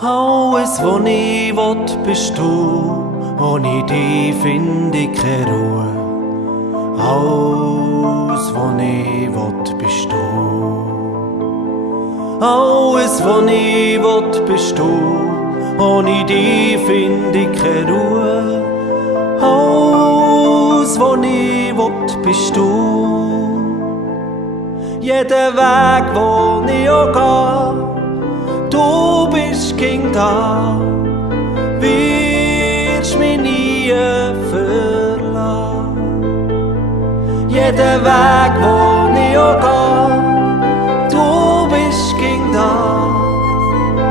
Alles, was ich wott, bist du. Ohne dich find ich keine Ruhe. Alles, was ich wott, bist du. Alles, was ich wott, bist du. Ohne dich find ich keine Ruhe. Alles, was ich wott, bist du. Jeder Weg, wo ich auch gehe, du bist Kind da, wirst mich nie verlassen. Jeder Weg, wo ich auch gehe, du bist Kind da,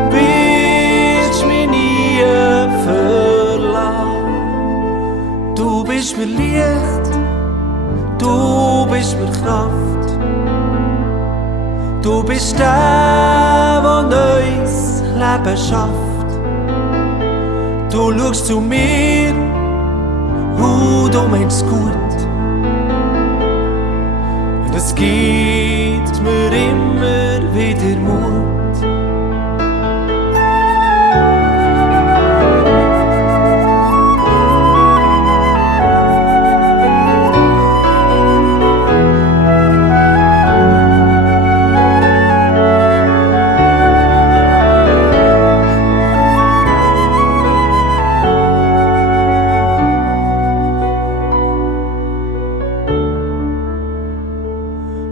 wirst mich nie verlassen. Du bist mir Licht, du bist mir Kraft. Du bist der, der neues Leben schafft. Du schaust zu mir und du meinst gut. Und es gibt mir immer wieder Mut.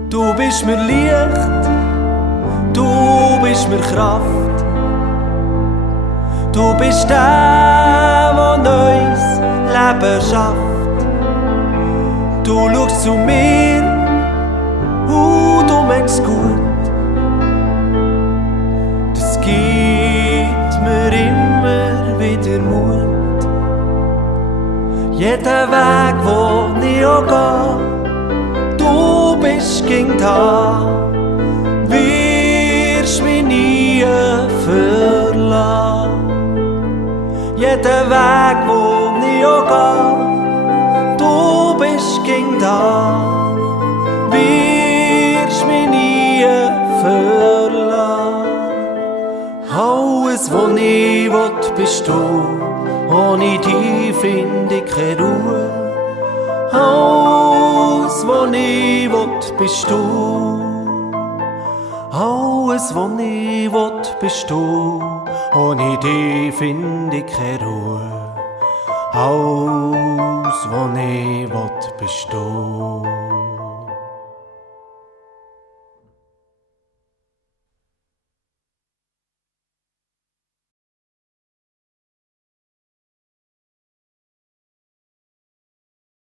Du bist mir Licht, du bist mir Kraft. Du bist der, der neues Leben schafft. Du schaust zu mir und du meinst gut. Das gibt mir immer wieder Mut. Jeder Weg, wo ich auch gehe, du bist Kind da, wirst mich nie verlassen. Jeder Weg, wo ich auch gehe, du bist Kind da, wirst mich nie verlassen. Alles, was ich wott, bist du, ohne dich find ich keine Ruhe. Alles, was ich wott, bist du. Alles, was ich wott, bist du. Ohne dich find ich keine Ruhe. Alles, was ich wott, bist du.